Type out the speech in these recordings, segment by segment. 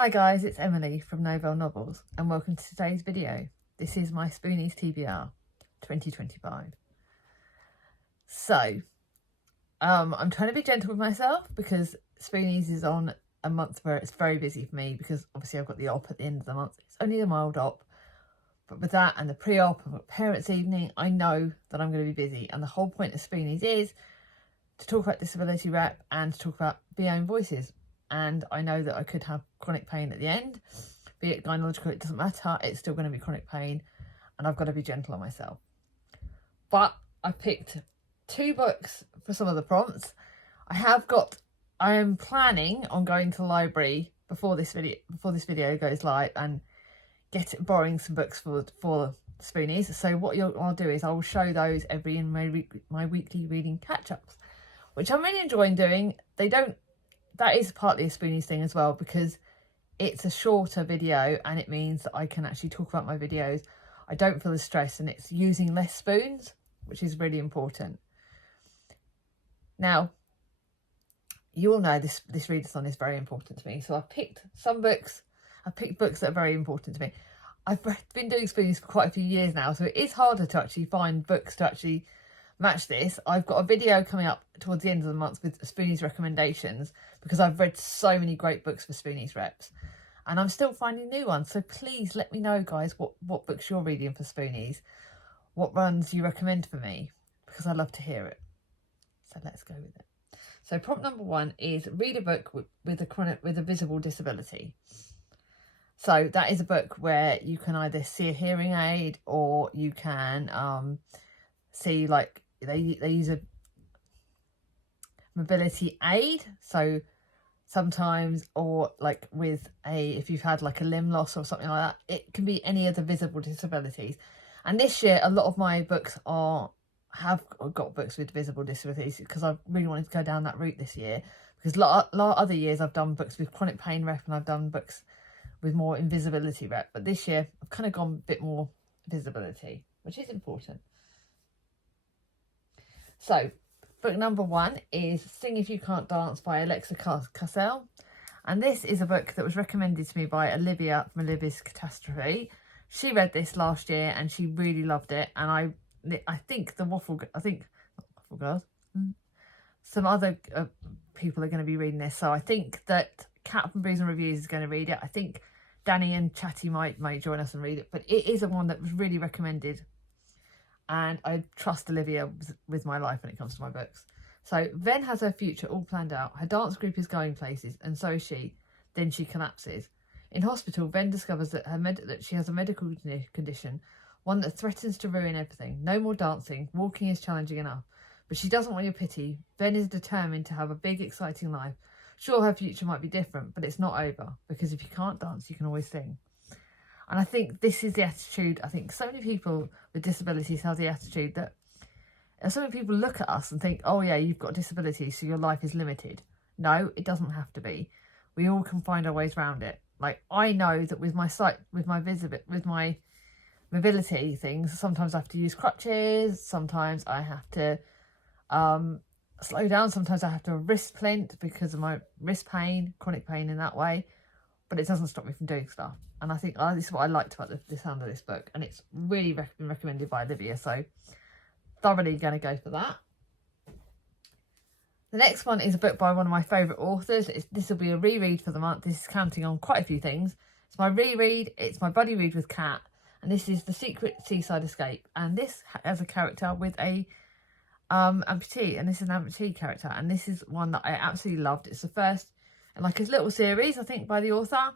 Hi guys, it's Emily from Novell Novels and welcome to today's video. This is my Spoonies TBR 2025. So, I'm trying to be gentle with myself because Spoonies is on a month where it's very busy for me because obviously I've got the op at the end of the month. It's only a mild op, but with that and the pre-op and parents' evening, I know that I'm going to be busy, and the whole point of Spoonies is to talk about disability rep and to talk about own voices. And I know that I could have chronic pain at the end, be it gynecological, it doesn't matter, it's still going to be chronic pain, and I've got to be gentle on myself. But I picked 2 books for some of the prompts. I am planning on going to the library before this video goes live and borrowing some books for Spoonies. So what I'll do is I'll show those in my weekly reading catch-ups, which I'm really enjoying doing. That is partly a Spoonies thing as well, because it's a shorter video and it means that I can actually talk about my videos. I don't feel as stressed and it's using less spoons, which is really important. Now, you all know this readathon is very important to me. So I've picked books that are very important to me. I've been doing Spoonies for quite a few years now, so it is harder to actually find books to actually match this. I've got a video coming up towards the end of the month with Spoonies recommendations because I've read so many great books for Spoonies reps and I'm still finding new ones. So please let me know, guys, what books you're reading for Spoonies, what ones you recommend for me, because I'd love to hear it. So let's go with it. So prompt number 1 is read a book with a visible disability. So that is a book where you can either see a hearing aid or you can see, like, they use a mobility aid. So sometimes, or like if you've had like a limb loss or something like that, it can be any other visible disabilities. And this year, a lot of my books have got books with visible disabilities because I really wanted to go down that route this year. Because a lot of other years I've done books with chronic pain rep and I've done books with more invisibility rep. But this year I've kind of gone a bit more visibility, which is important. So, book number 1 is Sing If You Can't Dance by Alexa Cassell. And this is a book that was recommended to me by Olivia from Olivia's Catastrophe. She read this last year and she really loved it. And I think some other people are going to be reading this. So I think that Cat from Brews and Reviews is going to read it. I think Danny and Chatty might join us and read it. But it is one that was really recommended. And I trust Olivia with my life when it comes to my books. So Ven has her future all planned out. Her dance group is going places, and so is she. Then she collapses. In hospital, Ven discovers that she has a medical condition, one that threatens to ruin everything. No more dancing. Walking is challenging enough. But she doesn't want your pity. Ven is determined to have a big, exciting life. Sure, her future might be different, but it's not over. Because if you can't dance, you can always sing. And I think this is the attitude. I think so many people with disabilities have the attitude that so many people look at us and think, oh yeah, you've got a disability, so your life is limited. No, it doesn't have to be. We all can find our ways around it. Like, I know that with my mobility things, sometimes I have to use crutches, sometimes I have to slow down, sometimes I have to wrist splint because of my wrist pain, chronic pain in that way. But it doesn't stop me from doing stuff. And I think this is what I liked about the sound of this book. And it's really been recommended by Olivia. So thoroughly going to go for that. The next one is a book by one of my favourite authors. This will be a reread for the month. This is counting on quite a few things. It's my reread. It's my buddy read with Kat. And this is The Secret Seaside Escape. And this has a character with a amputee. And this is an amputee character. And this is one that I absolutely loved. It's the first in like a little series, I think, by the author.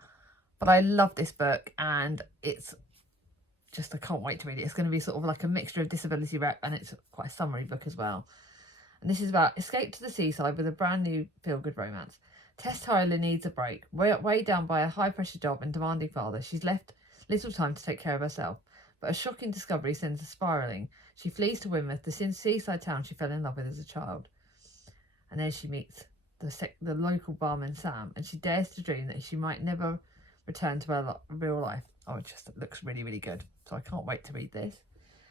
But I love this book, and it's just, I can't wait to read it. It's going to be sort of like a mixture of disability rep, and it's quite a summary book as well. And this is about escape to the seaside with a brand new feel-good romance. Tess Tyler needs a break. Weighed down by a high-pressure job and demanding father, she's left little time to take care of herself. But a shocking discovery sends her spiralling. She flees to Weymouth, the seaside town she fell in love with as a child. And then she meets the local barman Sam, and she dares to dream that she might never return to her real life. Oh, it just looks really, really good. So I can't wait to read this.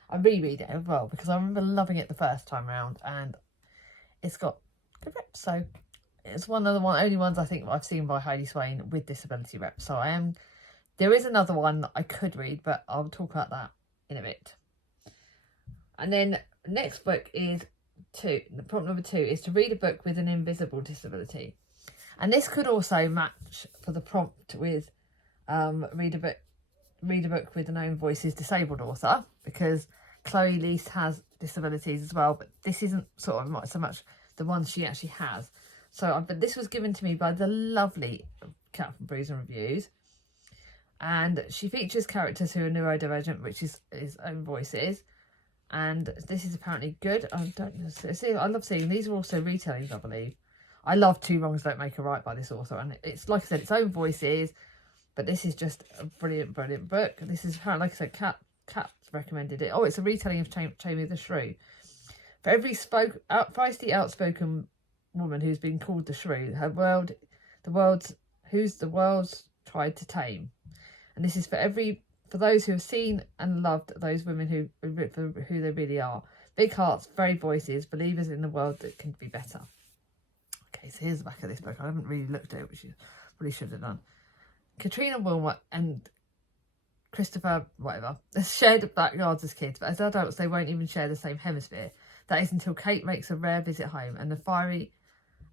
I reread it as well because I remember loving it the first time round, and it's got good reps. So it's one of the only ones I think I've seen by Heidi Swain with disability rep. So there is another one that I could read, but I'll talk about that in a bit. And then next book is prompt number 2 is to read a book with an invisible disability. And this could also match for the prompt with read a book with an own voices disabled author, because Chloe Least has disabilities as well, but this isn't sort of so much the ones she actually has. So, but this was given to me by the lovely Cat from Brews and Reviews, and she features characters who are neurodivergent, which is own voices, and this is apparently good. I don't know. See, I love seeing these are also retellings, I believe. I love Two Wrongs Don't Make a Right by this author, and it's, like I said, its own voices, but this is just a brilliant book. This is apparently, like I said, Kat recommended it. Oh, it's a retelling of Tammy the Shrew. For every feisty, outspoken woman who's been called the Shrew, the world's tried to tame. And this is for those who have seen and loved those women for who they really are. Big hearts, brave voices, believers in the world that can be better. Okay, so here's the back of this book. I haven't really looked at it, which I probably should have done. Katrina Wilmot and Christopher, whatever, shared backyards as kids, but as adults they won't even share the same hemisphere. That is until Kate makes a rare visit home and the fiery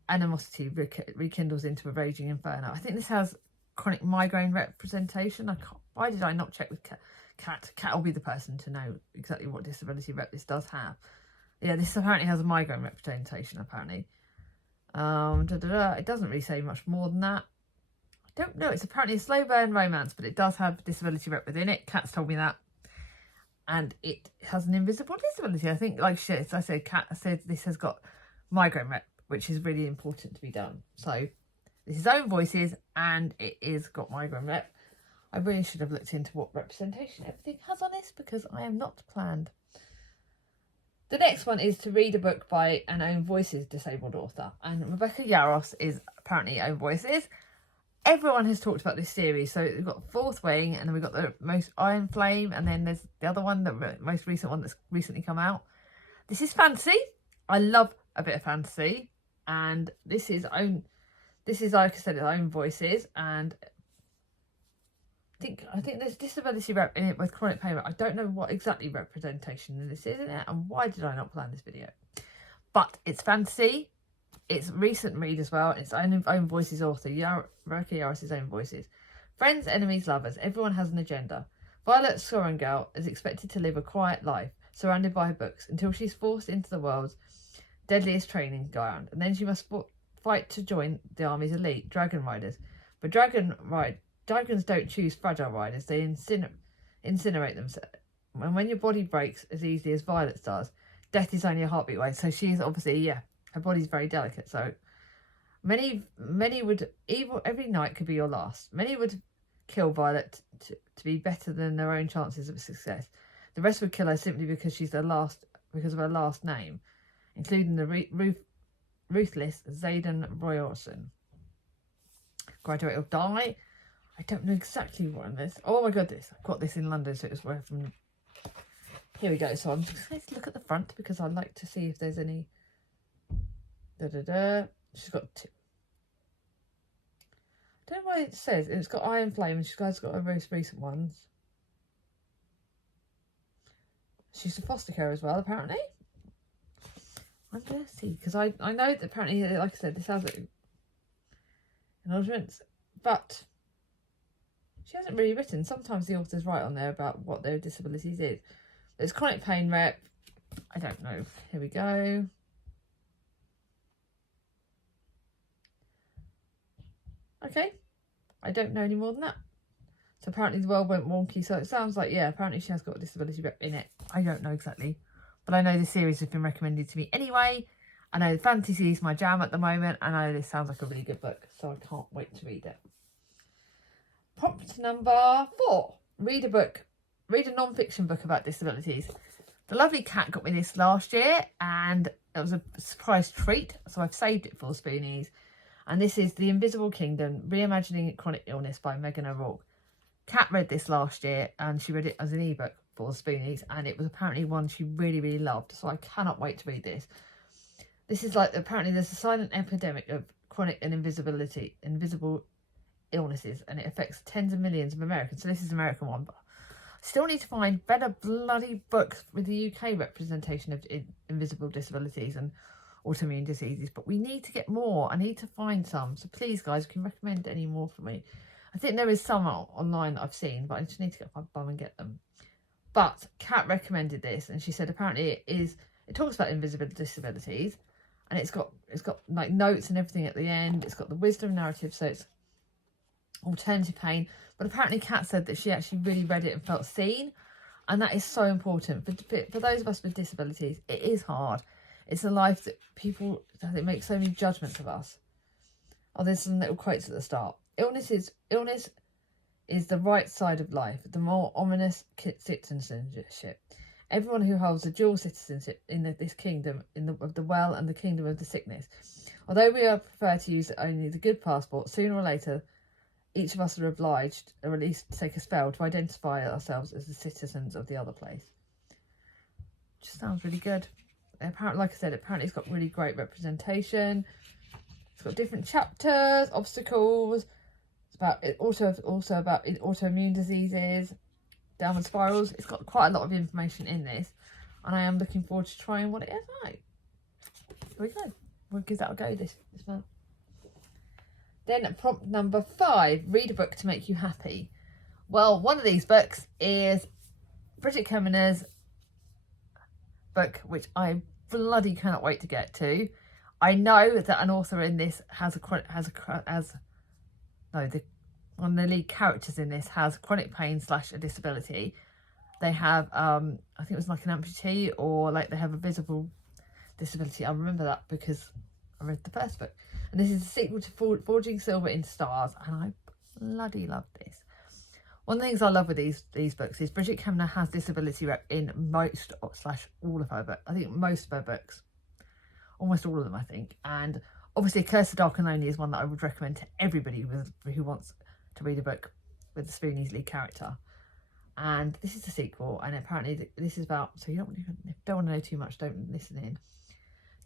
animosity rekindles into a raging inferno. I think this has chronic migraine representation. Why did I not check with Kat? Kat will be the person to know exactly what disability rep this does have. Yeah, this apparently has a migraine representation, apparently. It doesn't really say much more than that. I don't know. It's apparently a slow burn romance, but it does have disability rep within it. Kat's told me that. And it has an invisible disability. I think, like I said, Kat said this has got migraine rep, which is really important to be done. So this is own voices and it is got migraine rep. I really should have looked into what representation everything has on this, because I am not planned. The next one is to read a book by an own voices disabled author. And Rebecca Yarros is apparently own voices. Everyone has talked about this series. So we've got Fourth Wing, and then we've got the most Iron Flame, and then there's the other one, the most recent one that's recently come out. This is fantasy. I love a bit of fantasy, and this is like I said, its own voices, and I think there's disability rep in it with chronic pain. I don't know what exactly representation this is in it, and why did I not plan this video? But it's fantasy. It's recent read as well. It's own voices author, Rebecca Yarros' own voices. Friends, enemies, lovers, everyone has an agenda. Violet Sorrengal is expected to live a quiet life, surrounded by her books, until she's forced into the world's deadliest training ground, and then she must fight to join the army's elite, Dragon Riders. But dragons don't choose fragile riders, they incinerate them. And when your body breaks as easily as Violet's does, death is only a heartbeat away. So she's obviously, her body's very delicate. So many would, every night could be your last. Many would kill Violet to be better than their own chances of success. The rest would kill her simply because she's because of her last name, including the ruthless Zayden Royalson. Graduate or die. I don't know exactly what on this. Oh my goodness, I've got this in London, so it was worth from. Here we go. So I'm just going to look at the front because I like to see if there's any. She's got two. I don't know why it says it's got Iron Flame, and she's got her most recent ones. She's a foster care as well, apparently. I'm going to see, because I know that apparently, like I said, this has acknowledgements, but she hasn't really written. Sometimes the authors write on there about what their disabilities is. There's chronic pain rep. I don't know. Here we go. Okay. I don't know any more than that. So apparently the world went wonky. So it sounds like, apparently she has got a disability rep in it. I don't know exactly. But I know this series has been recommended to me anyway. I know fantasy is my jam at the moment. I know this sounds like a really good book. So I can't wait to read it. Prompt number 4. Read a non-fiction book about disabilities. The lovely Kat got me this last year, and it was a surprise treat. So I've saved it for Spoonies. And this is The Invisible Kingdom, Reimagining Chronic Illness by Megan O'Rourke. Kat read this last year, and she read it as an ebook for Spoonies, and it was apparently one she really, really loved. So I cannot wait to read this. This is like, apparently there's a silent epidemic of chronic and invisible illnesses, and it affects tens of millions of Americans. So this is an American one, but I still need to find better bloody books with the UK representation of invisible disabilities and autoimmune diseases, but we need to get more. I need to find some, so please guys, you can recommend any more for me. I think there is some online that I've seen, but I just need to get my bum and get them. But Kat recommended this, and she said apparently it talks about invisible disabilities, and it's got like notes and everything at the end. It's got the wisdom narrative, so it's alternative pain. But apparently Kat said that she actually really read it and felt seen, and that is so important for those of us with disabilities. It is hard. It's a life that people, they make so many judgments of us. Oh, there's some little quotes at the start. Illness is the right side of life, the more ominous citizenship. Everyone who holds a dual citizenship in this kingdom of the well and the kingdom of the sickness. Although we prefer to use only the good passport, sooner or later, each of us are obliged, or at least take a spell, to identify ourselves as the citizens of the other place. Just sounds really good. Apparently, like I said, apparently it's got really great representation. It's got different chapters, obstacles. It's about also about autoimmune diseases, downward spirals. It's got quite a lot of information in this, and I am looking forward to trying what it is like. Here we go. We'll give that a go this month. Then prompt number 5, read a book to make you happy. Well, one of these books is Bridget Kemener's book, which I bloody cannot wait to get to. I know that an author in this one of the lead characters in this has chronic pain / a disability. They have I think it was like an amputee, or like they have a visible disability. I remember that because I read the first book, and this is a sequel to Forging Silver into Stars, and I bloody love this. One of the things I love with these books is Bridget Kemener has disability rep in most / all of her books. I think most of her books, almost all of them, I think. And obviously Curse of Dark and Lonely is one that I would recommend to everybody who wants to read a book with the Spoonies lead character. And this is the sequel, and apparently this is about, so you don't want to know too much, don't listen in.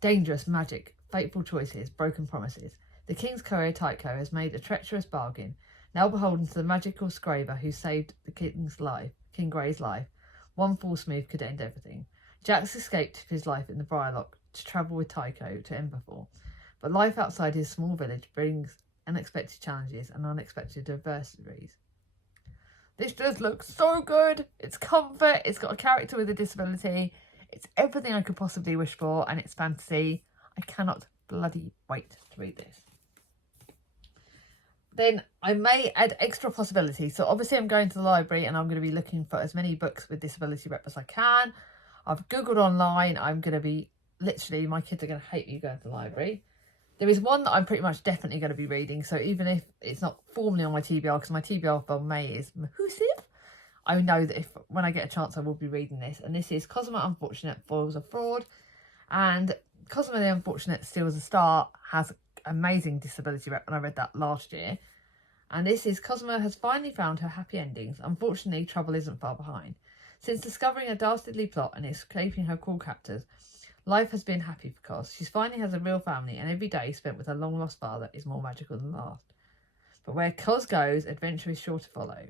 Dangerous magic, fateful choices, broken promises. The King's Courier Tycho has made a treacherous bargain. Now beholden to the magical Scraver who saved the King Grey's life, one false move could end everything. Jax escaped his life in the Briarlock to travel with Tycho to Emberfall, but life outside his small village brings unexpected challenges and unexpected adversities. This does look so good. It's comfort, it's got a character with a disability, it's everything I could possibly wish for, and it's fantasy. I cannot bloody wait to read this. Then I may add extra possibilities. So obviously I'm going to the library and I'm going to be looking for as many books with disability rep as I can. I've Googled online. I'm going to be, literally, my kids are going to hate me going to the library. There is one that I'm pretty much definitely going to be reading. So even if it's not formally on my TBR, because my TBR for May is Mahusive, I know that when I get a chance I will be reading this. And this is Cosima Unfortunate Foils of Fraud. And Cosima the Unfortunate Steals a Star has amazing disability rep, and I read that last year. And this is Cosima has finally found her happy endings. Unfortunately, trouble isn't far behind. Since discovering a dastardly plot and escaping her cruel captors, life has been happy for Cos. She finally has a real family, and every day spent with her long lost father is more magical than the last. But where Cos goes, adventure is sure to follow.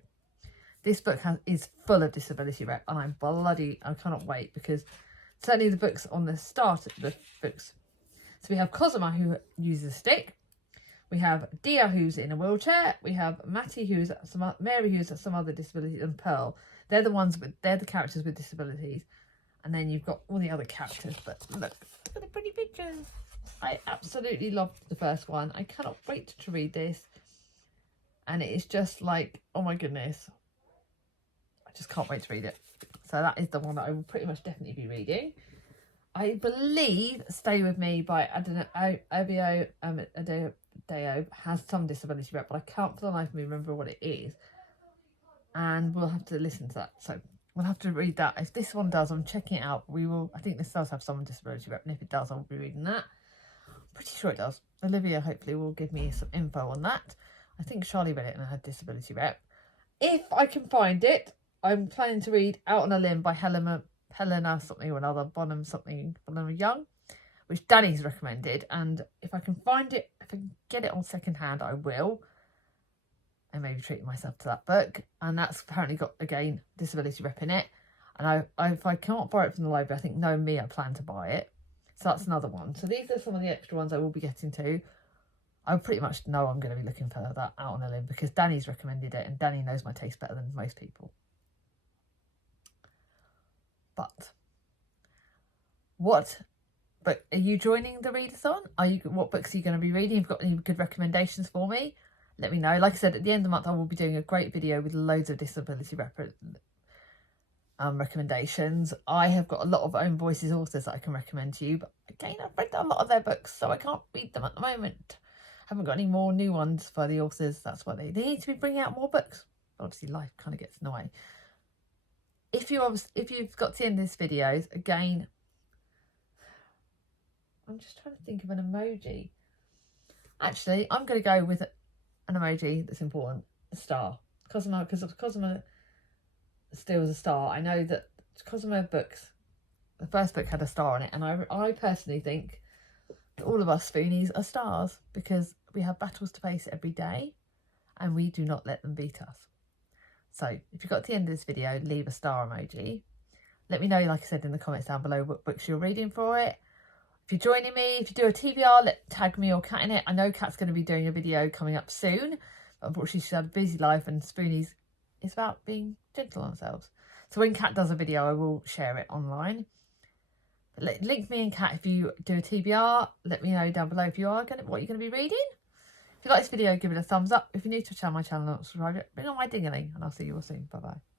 This book is full of disability rep, and I cannot wait, because certainly the books on the start of the books. So we have Cosima, who uses a stick. We have Dia, who's in a wheelchair. We have Matty, Mary, who's some other disabilities, and Pearl. They're the characters with disabilities. And then you've got all the other characters. But look at the pretty pictures. I absolutely loved the first one. I cannot wait to read this. And it is just like, oh my goodness. I just can't wait to read it. So that is the one that I will pretty much definitely be reading. I believe Stay With Me by Abio Adeo has some disability rep, but I can't for the life of me remember what it is. And we'll have to listen to that. So we'll have to read that. If this one does, I'm checking it out. I think this does have some disability rep, and if it does, I'll be reading that. I'm pretty sure it does. Olivia hopefully will give me some info on that. I think Charlie read it and had disability rep. If I can find it, I'm planning to read Out on a Limb by Helena something or another, Bonham Young. which Danny's recommended, and if I can find it, if I can get it on second hand, I will. And maybe treat myself to that book. And that's apparently got, again, disability rep in it. And if I can't borrow it from the library, I think knowing me, I plan to buy it. So that's another one. So these are some of the extra ones I will be getting to. I pretty much know I'm going to be looking for that out on a limb because Danny's recommended it and Danny knows my taste better than most people. But what book are you joining the readathon? What books are you going to be reading? You've got any good recommendations for me? Let me know. Like I said, at the end of the month, I will be doing a great video with loads of disability recommendations. I have got a lot of own voices authors that I can recommend to you, but again, I've read a lot of their books, so I can't read them at the moment. I haven't got any more new ones for the authors. That's why they need to be bringing out more books. Obviously, life kind of gets in the way. If you've got to the end of this video, again, I'm just trying to think of an emoji. Actually, I'm going to go with an emoji that's important, a star. Cosmo, because Cosmo still is a star. I know that Cosmo books, the first book had a star on it, and I personally think that all of us Spoonies are stars because we have battles to face every day and we do not let them beat us. So if you got to the end of this video, leave a star emoji. Let me know, like I said in the comments down below, what books you're reading for it. If you're joining me, if you do a TBR, tag me or Kat in it. I know Kat's going to be doing a video coming up soon, but unfortunately she's had a busy life and Spoonies is about being gentle on themselves. So when Kat does a video, I will share it online. But link me and Kat if you do a TBR. Let me know down below if you are what you're going to be reading. If you like this video, give it a thumbs up. If you're new to my channel, not subscribe it, bring on my ding-a-ling, and I'll see you all soon. Bye bye.